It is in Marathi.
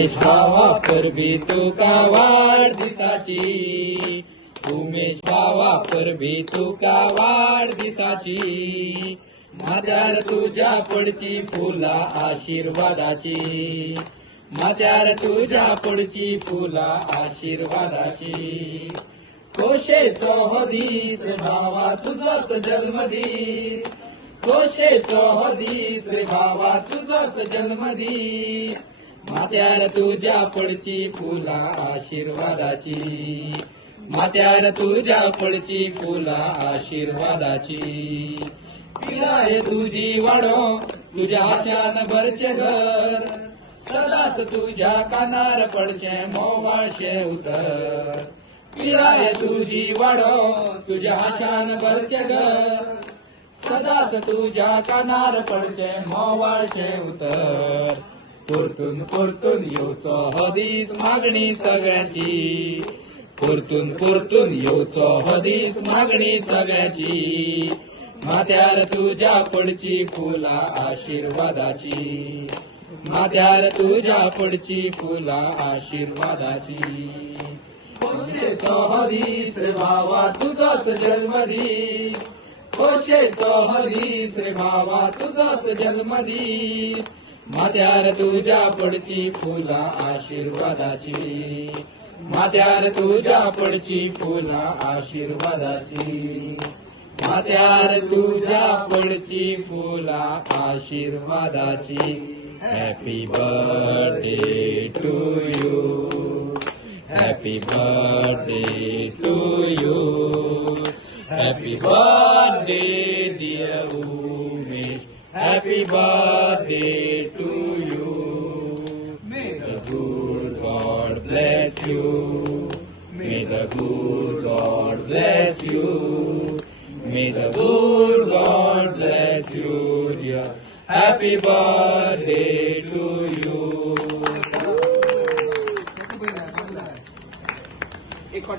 उमेश भावा परबी तुका वाढदिसाची, उमेश भावा परबी तुका वाढदिसाची, माथ्यार तुझ्या पडची फुला आशीर्वादाची, माथ्यार तुझ्या पडची फुला आशीर्वादाची. कोशेचो हो दीस रे भावा तुझोच जन्मदीस, कोशेचो हो दीस रे भावा तुझोच जन्मदीस, माथ्यार तुझ्या पडची फुला आशीर्वादाची, माथ्यार तुझ्या पडची फुला आशीर्वादाची. पिराय तुझी वाडो तुझ्या आशान भरचे घर, सदाच तुझ्या कानार पडचे मोवाळशे उतर. पिराय तुझी वाडो तुझ्या आशान भरचे घर, सदाच तुझ्या कानार पडचे मोवाळशे उतर. परतून परतून येवचो हो दीस मागणी सगळ्याची, परतून परतून येवचो हो दीस मागणी सगळ्याची, माथ्यार तुझ्या पडची फुला आशीर्वादाची, माथ्यार तुझ्या पडची फुला आशीर्वादाची. कोशेचो हो दीस रे भावा तुझोच जन्मदीस, कोशेचो हो दीस रे भावा तुझोच जन्मदीस, माथ्यार तुझ्या पडची फुला आशीर्वादाची, माथ्यार तुझ्या पडची फुला आशीर्वादाची, माथ्यार तुझ्या पडची फुला आशीर्वादाची. Happy birthday to you, happy birthday to you, happy birthday dear Umesh, happy birthday to you. May the good God bless you, may the good God bless you, may the good God bless you, dear. Happy birthday to